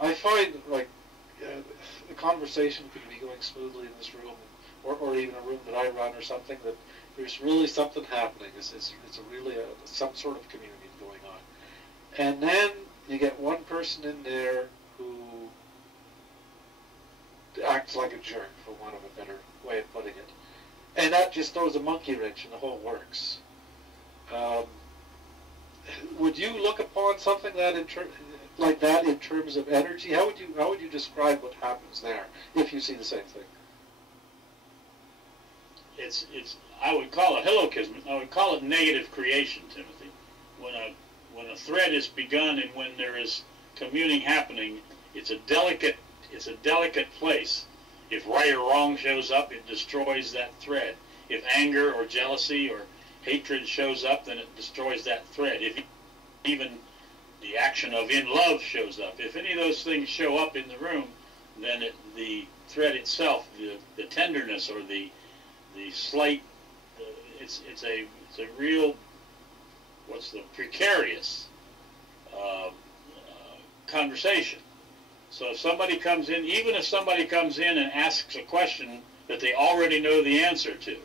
I find like the conversation could be going smoothly in this room, or even a room that I run or something, that there's really something happening. It's really some sort of communion going on. And then you get one person in there who acts like a jerk, for want of a better way of putting it. And that just throws a monkey wrench in the whole works. Would you look upon something that like that in terms of energy? How would you describe what happens there if you see the same thing? It's I would call it, hello Kismet, I would call it negative creation, Timothy. When a thread is begun and when there is communing happening, it's a delicate place. If right or wrong shows up, it destroys that thread. If anger or jealousy or hatred shows up, then it destroys that thread. If even the action of in love shows up, if any of those things show up in the room, then the thread itself, the tenderness or the slight, it's a real, what's the precarious conversation. So if somebody comes in, even if somebody comes in and asks a question that they already know the answer to,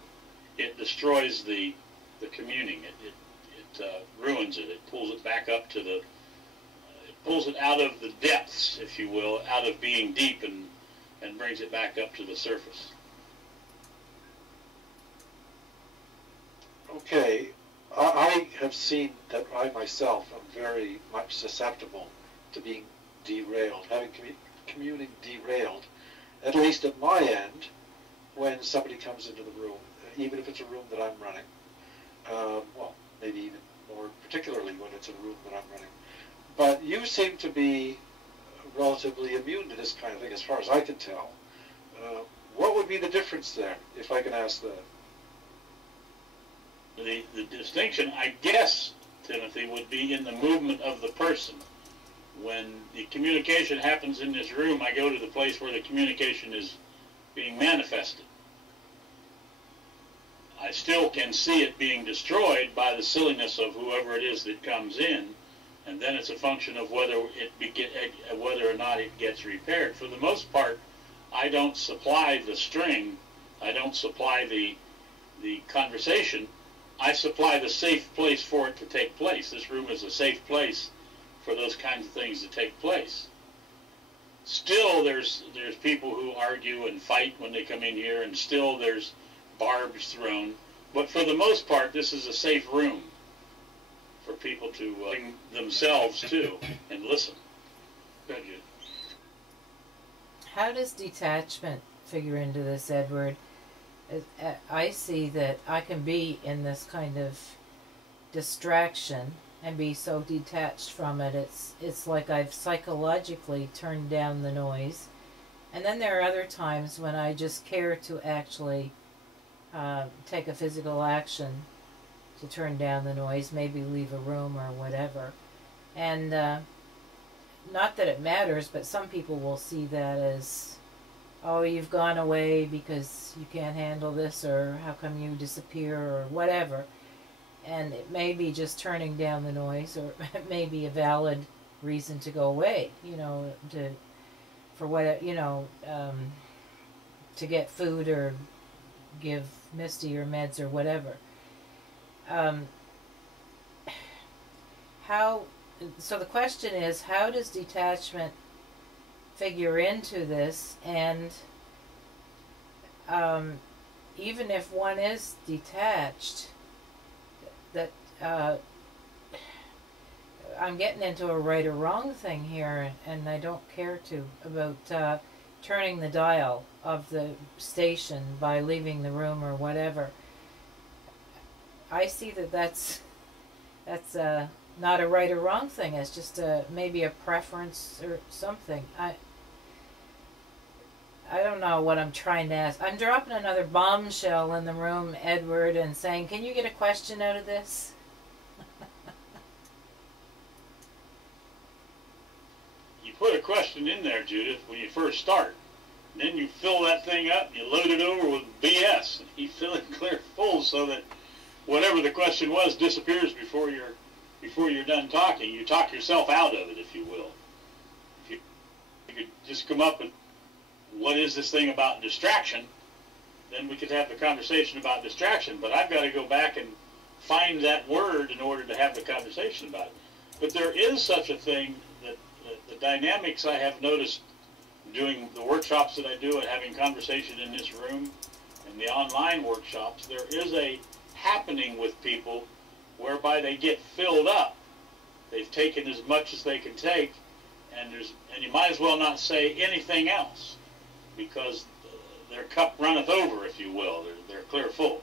it destroys the communing. It ruins it. It pulls it back up to it pulls it out of the depths, if you will, out of being deep, and brings it back up to the surface. Okay, I have seen that I myself am very much susceptible to being derailed, having communing derailed, at least at my end, when somebody comes into the room, even if it's a room that I'm running. Well, maybe even more particularly when it's a room that I'm running. But you seem to be relatively immune to this kind of thing, as far as I can tell. What would be the difference there, if I can ask that? The distinction, I guess, Timothy, would be in the movement of the person. When the communication happens in this room, I go to the place where the communication is being manifested. I still can see it being destroyed by the silliness of whoever it is that comes in, and then it's a function of whether or not it gets repaired. For the most part, I don't supply the string, I don't supply the conversation, I supply the safe place for it to take place. This room is a safe place for those kinds of things to take place. Still, there's people who argue and fight when they come in here, and still there's barbs thrown. But for the most part, this is a safe room for people to bring themselves to and listen. Good. How does detachment figure into this, Edward? I see that I can be in this kind of distraction and be so detached from it. It's like I've psychologically turned down the noise. And then there are other times when I just care to actually take a physical action to turn down the noise, maybe leave a room or whatever. And not that it matters, but some people will see that as, oh, you've gone away because you can't handle this, or how come you disappear, or whatever. And it may be just turning down the noise, or it may be a valid reason to go away, you know, for what, you know, to get food or give Misty your meds or whatever. So the question is, how does detachment figure into this? And even if one is detached, that I'm getting into a right or wrong thing here, and I don't care to, about turning the dial of the station by leaving the room or whatever. I see that that's not a right or wrong thing. It's just maybe a preference or something. I don't know what I'm trying to ask. I'm dropping another bombshell in the room, Edward, and saying, can you get a question out of this? You put a question in there, Judith, when you first start. And then you fill that thing up, and you load it over with BS. And you fill it clear full so that whatever the question was disappears before you're done talking. You talk yourself out of it, if you will. you could just come up with what is this thing about distraction, then we could have the conversation about distraction. But I've got to go back and find that word in order to have the conversation about it. But there is such a thing that the dynamics I have noticed doing the workshops that I do and having conversation in this room and the online workshops, there is a happening with people whereby they get filled up. They've taken as much as they can take, and you might as well not say anything else, because their cup runneth over, if you will. They're clear full.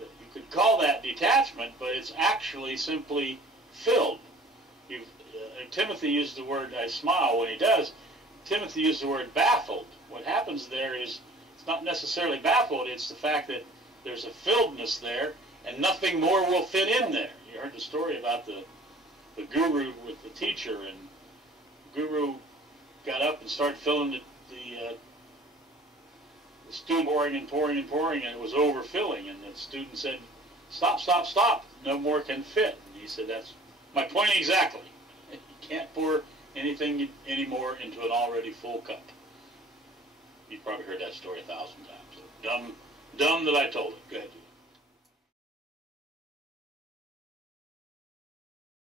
You could call that detachment, but it's actually simply filled. Timothy used the word, I smile when he does, Timothy used the word baffled. What happens there is, it's not necessarily baffled, it's the fact that there's a filledness there, and nothing more will fit in there. You heard the story about the guru with the teacher, and the guru got up and started filling the student pouring and pouring and pouring, and it was overfilling, and the student said, stop, stop, stop, no more can fit. And he said, that's my point exactly. You can't pour anything anymore into an already full cup. You've probably heard that story 1,000 times. So dumb that I told it. Go ahead.